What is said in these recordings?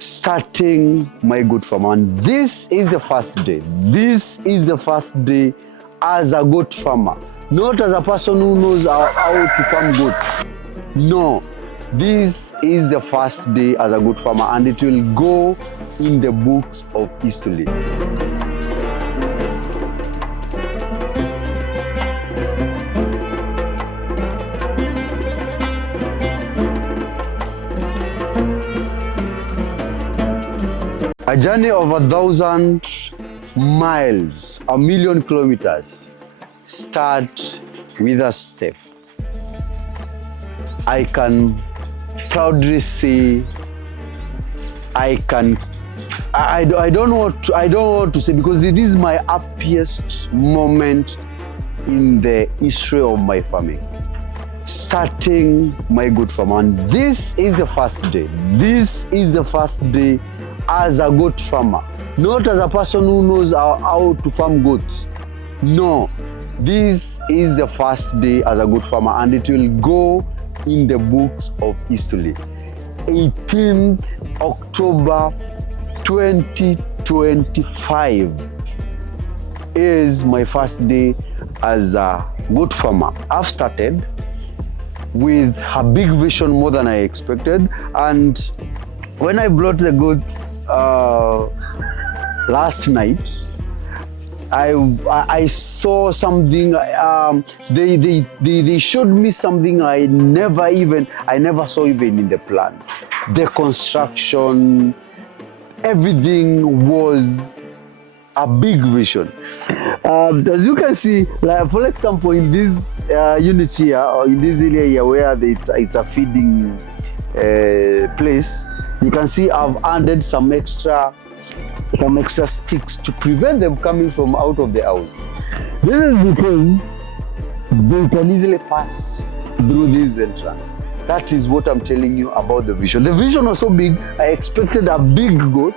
starting my goat farm. And this is the first day. This is the first day as a goat farmer, not as a person who knows how to farm goats. No, this is the first day as a goat farmer, and it will go in the books of history. A journey of 1,000 miles, 1,000,000 kilometers, start with a step. I can proudly say, I don't know what to say, because it is my happiest moment in the history of my family. Starting my goat farm, and this is the first day. This is the first day as a goat farmer, not as a person who knows how to farm goats. No, this is the first day as a goat farmer, and it will go in the books of history. 18th October 2025 is my first day as a goat farmer. I've started with a big vision, more than I expected, and when I brought the goats last night, I saw something. They showed me something I never saw even in the plan. The construction, everything was a big vision. As you can see, like for example, in this unit here, or in this area here, where it's a feeding place, you can see I've added some extra sticks to prevent them coming from out of the house. This is because they can easily pass through this entrance. That is what I'm telling you about the vision. The vision was so big, I expected a big goat,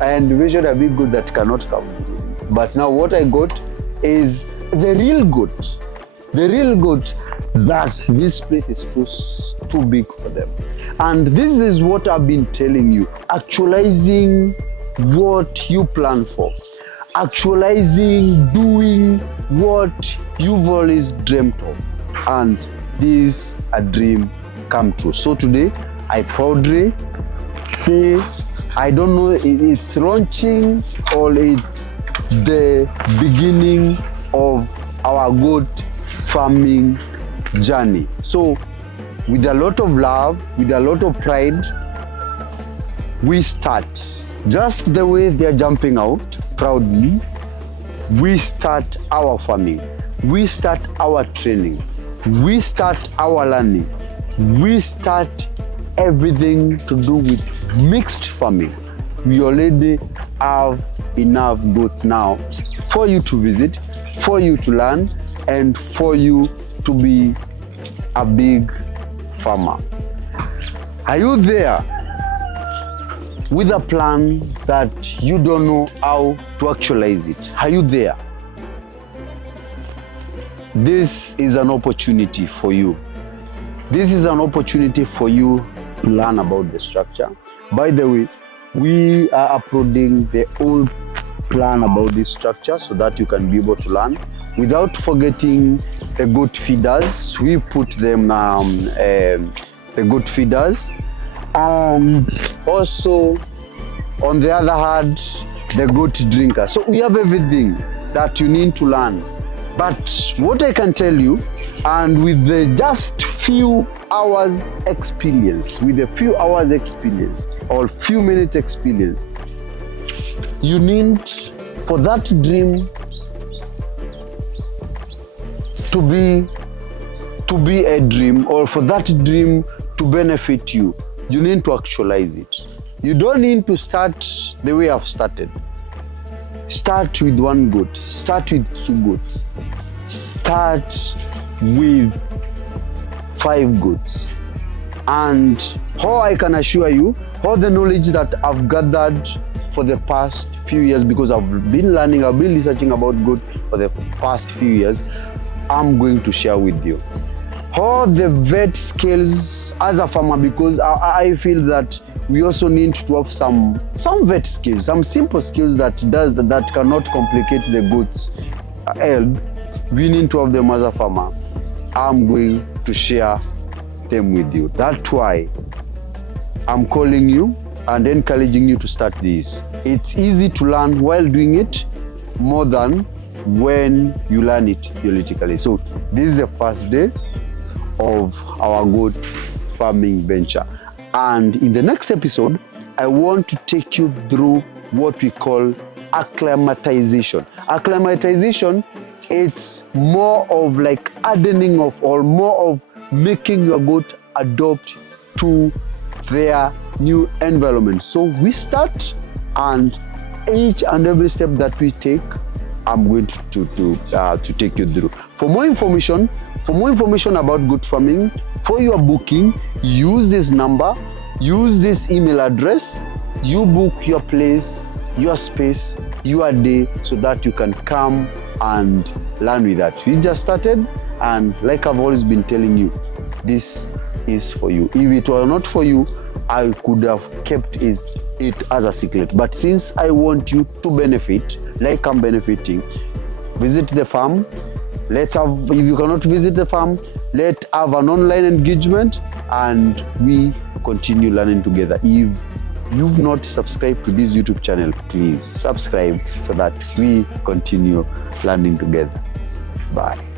and vision a big goat that cannot come through this. But now what I got is the real goat. The real goat that this place is too big for them. And this is what I've been telling you, actualizing what you plan for, actualizing, doing what you've always dreamt of, and this a dream come true. So today I proudly say, I don't know if it's launching or it's the beginning of our goat farming journey. So with a lot of love, with a lot of pride, we start. Just the way they're jumping out proudly, we start our farming, we start our training, we start our learning, we start everything to do with mixed farming. We already have enough goats now for you to visit, for you to learn, and for you to be a big farmer. Are you there with a plan that you don't know how to actualize it? Are you there? This is an opportunity for you. This is an opportunity for you to learn about the structure. By the way, we are uploading the whole plan about this structure so that you can be able to learn. Without forgetting the goat feeders, we put them the goat feeders, and also on the other hand, the goat drinker. So we have everything that you need to learn. But what I can tell you, and with the just few hours experience, or few minute experience, you need for that dream to be a dream, or for that dream to benefit you, you need to actualize it. You don't need to start the way I've started. Start with one goat, start with two goats, start with 5 goats. And how I can assure you, all the knowledge that I've gathered for the past few years, because I've been learning, I've been researching about goat for the past few years, I'm going to share with you. All the vet skills as a farmer, because I feel that we also need to have some vet skills, some simple skills that cannot complicate the goats' health. We need to have them as a farmer. I'm going to share them with you. That's why I'm calling you and encouraging you to start this. It's easy to learn while doing it more than when you learn it theoretically. So this is the first day of our goat farming venture. And in the next episode, I want to take you through what we call acclimatization. Acclimatization, it's more of like hardening of, or more of making your goat adopt to their new environment. So we start, and each and every step that we take, I'm going to take you through. For more information about goat farming, for your booking, use this number, use this email address. You book your place, your space, your day, so that you can come and learn with that. We just started, and like I've always been telling you, this is for you. If it were not for you, I could have kept it as a secret. But since I want you to benefit, like I'm benefiting, visit the farm. If you cannot visit the farm, let's have an online engagement, and we continue learning together. If you've not subscribed to this YouTube channel, please subscribe so that we continue learning together. Bye.